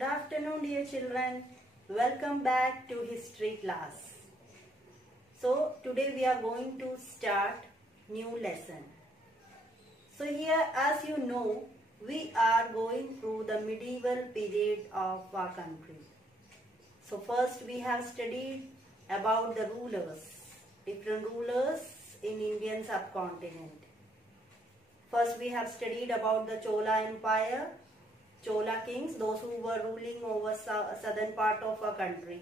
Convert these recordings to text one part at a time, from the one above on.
Good afternoon, dear children. Welcome back to history class. So today we are going to start new lesson. So here, as you know, we are going through the medieval period of our country. So first we have studied about the rulers, different rulers in Indian subcontinent. First we have studied about the Chola Empire, Chola kings, those who were ruling over southern part of our country.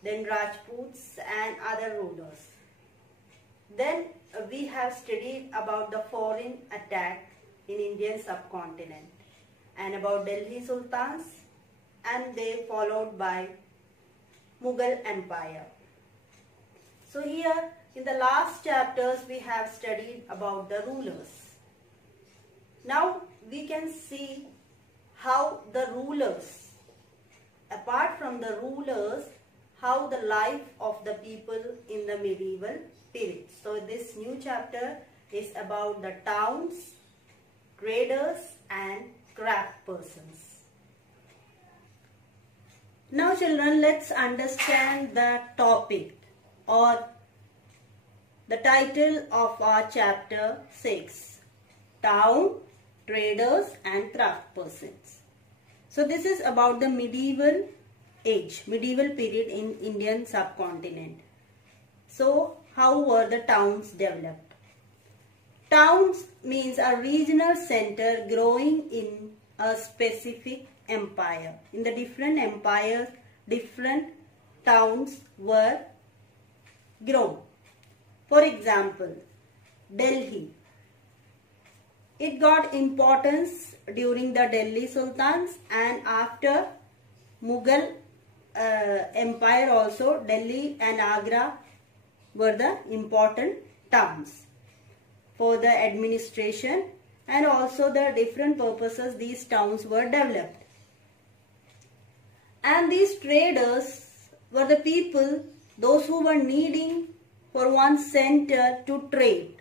Then Rajputs and other rulers. Then we have studied about the foreign attack in Indian subcontinent and about Delhi Sultans, and they followed by Mughal Empire. So here in the last chapters we have studied about the rulers. Now we can see how the rulers, apart from the rulers, how the life of the people in the medieval period. So this new chapter is about the towns, traders and craft persons. Now children, let's understand the topic or the title of our chapter 6. Town, traders and craft persons. So this is about the medieval age, medieval period in Indian subcontinent. So how were the towns developed? Towns means a regional center growing in a specific empire. In the different empires, different towns were grown. For example, Delhi. It got importance during the Delhi Sultans, and after Mughal Empire also, Delhi and Agra were the important towns for the administration, and also the different purposes these towns were developed. And these traders were the people, those who were needing for one center to trade.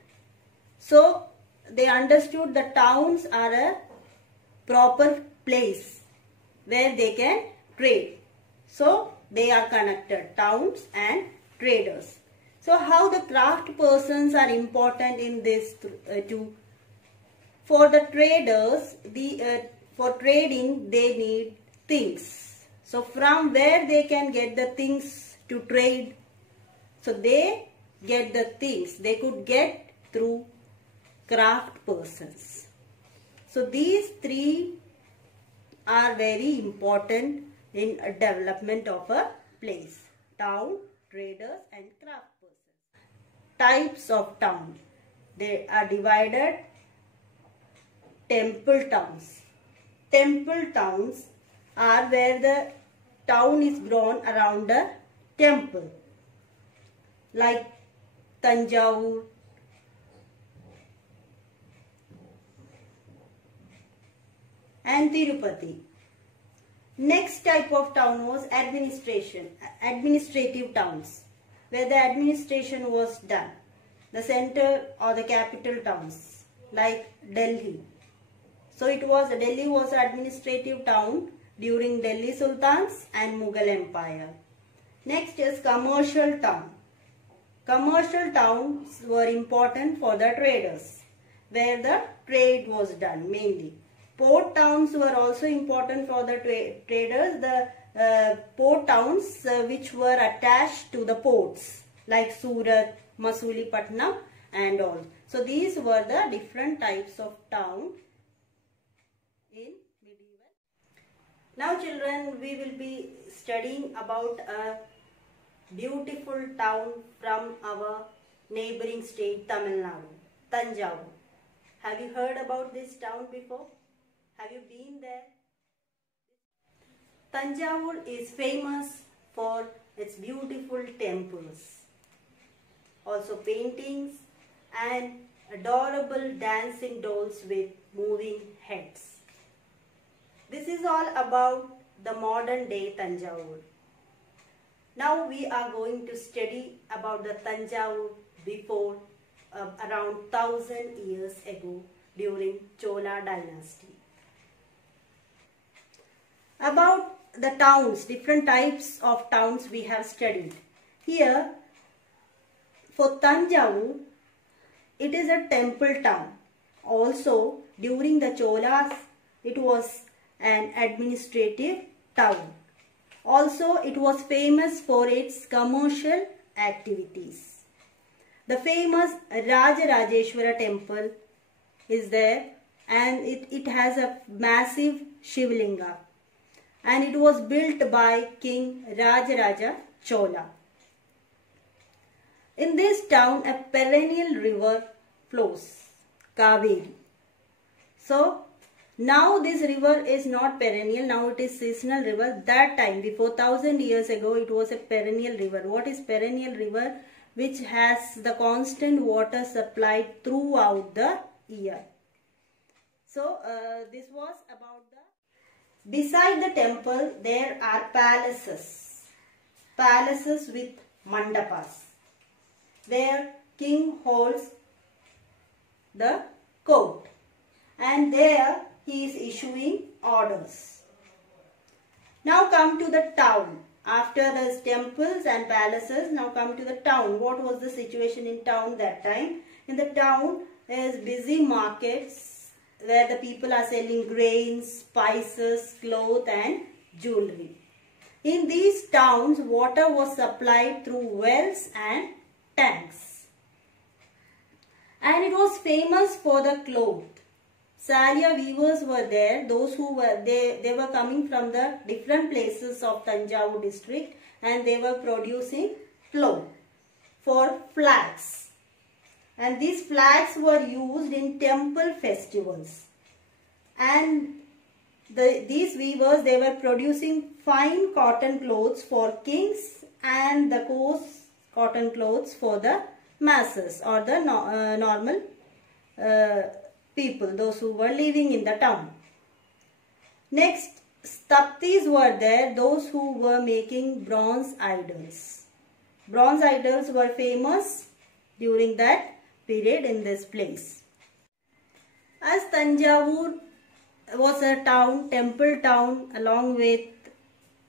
So they understood the towns are a proper place where they can trade. So they are connected, towns and traders. So how the craft persons are important in this too. For the traders, for trading they need things. So from where they can get the things to trade? So they get the things they could get through craft persons. So these three are very important in a development of a place. Town, traders and craft persons. Types of town. They are divided. Temple towns. Temple towns are where the town is grown around a temple. Like Tanjavur, and Tirupati. Next type of town was administrative towns, where the administration was done. The center or the capital towns like Delhi. So Delhi was an administrative town during Delhi Sultans and Mughal Empire. Next is commercial town. Commercial towns were important for the traders, where the trade was done mainly. Port towns were also important for the traders. The port towns which were attached to the ports like Surat, Masulipatam and all. So these were the different types of town in medieval. Now children, we will be studying about a beautiful town from our neighboring state Tamil Nadu, Tanjavur. Have you heard about this town before? Have you been there? Tanjavur is famous for its beautiful temples, also paintings and adorable dancing dolls with moving heads. This is all about the modern day Tanjavur. Now we are going to study about the Tanjavur before around 1000 years ago during Chola dynasty. About the towns, different types of towns we have studied. Here, for Tanjavur, it is a temple town. Also, during the Cholas, it was an administrative town. Also, it was famous for its commercial activities. The famous Rajarajeshwara temple is there, and it has a massive Shivlinga, and it was built by King Rajaraja Chola. In this town, a perennial river flows, Kaveri. So, now this river is not perennial, now it is seasonal river. That time, before 1000 years ago, it was a perennial river. What is perennial river? Which has the constant water supplied throughout the year. So, this was about the... Beside the temple, there are palaces. Palaces with mandapas, where king holds the court. And there he is issuing orders. Now come to the town. After the temples and palaces, now come to the town. What was the situation in town that time? In the town, there is busy markets where the people are selling grains, spices, clothes and jewelry. In these towns, water was supplied through wells and tanks. And it was famous for the cloth. Sarya weavers were there. Those who were they were coming from the different places of Tanjavur district, and they were producing cloth for flags. And these flags were used in temple festivals. And these weavers, they were producing fine cotton clothes for kings and the coarse cotton clothes for the masses or the normal people, those who were living in the town. Next, staptis were there, those who were making bronze idols. Bronze idols were famous during that period in this place. As Tanjavur was a town, temple town, along with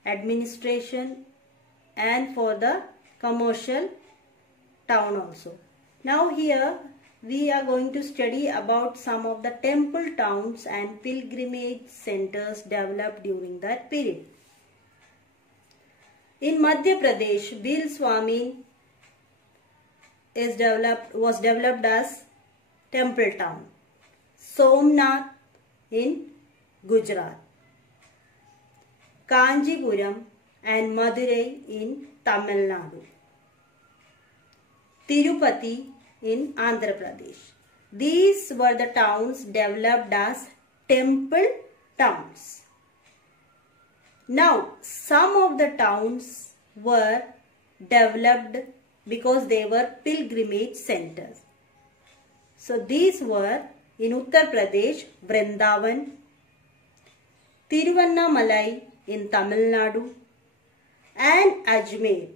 administration and for the commercial town also. Now here we are going to study about some of the temple towns and pilgrimage centers developed during that period. In Madhya Pradesh, Bilswami was developed as temple town. Somnath in Gujarat. Kanjipuram and Madurai in Tamil Nadu. Tirupati in Andhra Pradesh. These were the towns developed as temple towns. Now, some of the towns were developed because they were pilgrimage centers. So, these were in Uttar Pradesh, Vrindavan, Tiruvannamalai in Tamil Nadu, and Ajmer,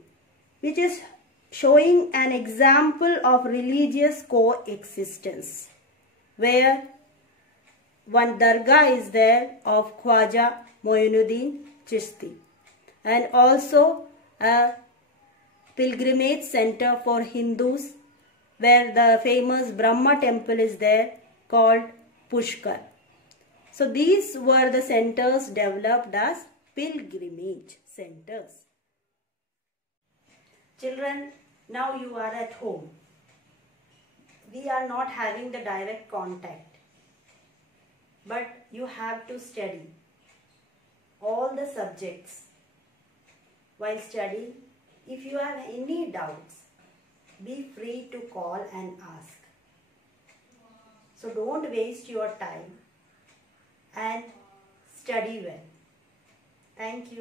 which is showing an example of religious coexistence, where one dargah is there of Khwaja Moinuddin Chishti, and also a pilgrimage center for Hindus, where the famous Brahma temple is there called Pushkar. So these were the centers developed as pilgrimage centers. Children, now you are at home. We are not having the direct contact, but you have to study all the subjects. While studying, if you have any doubts, be free to call and ask. So don't waste your time and study well. Thank you.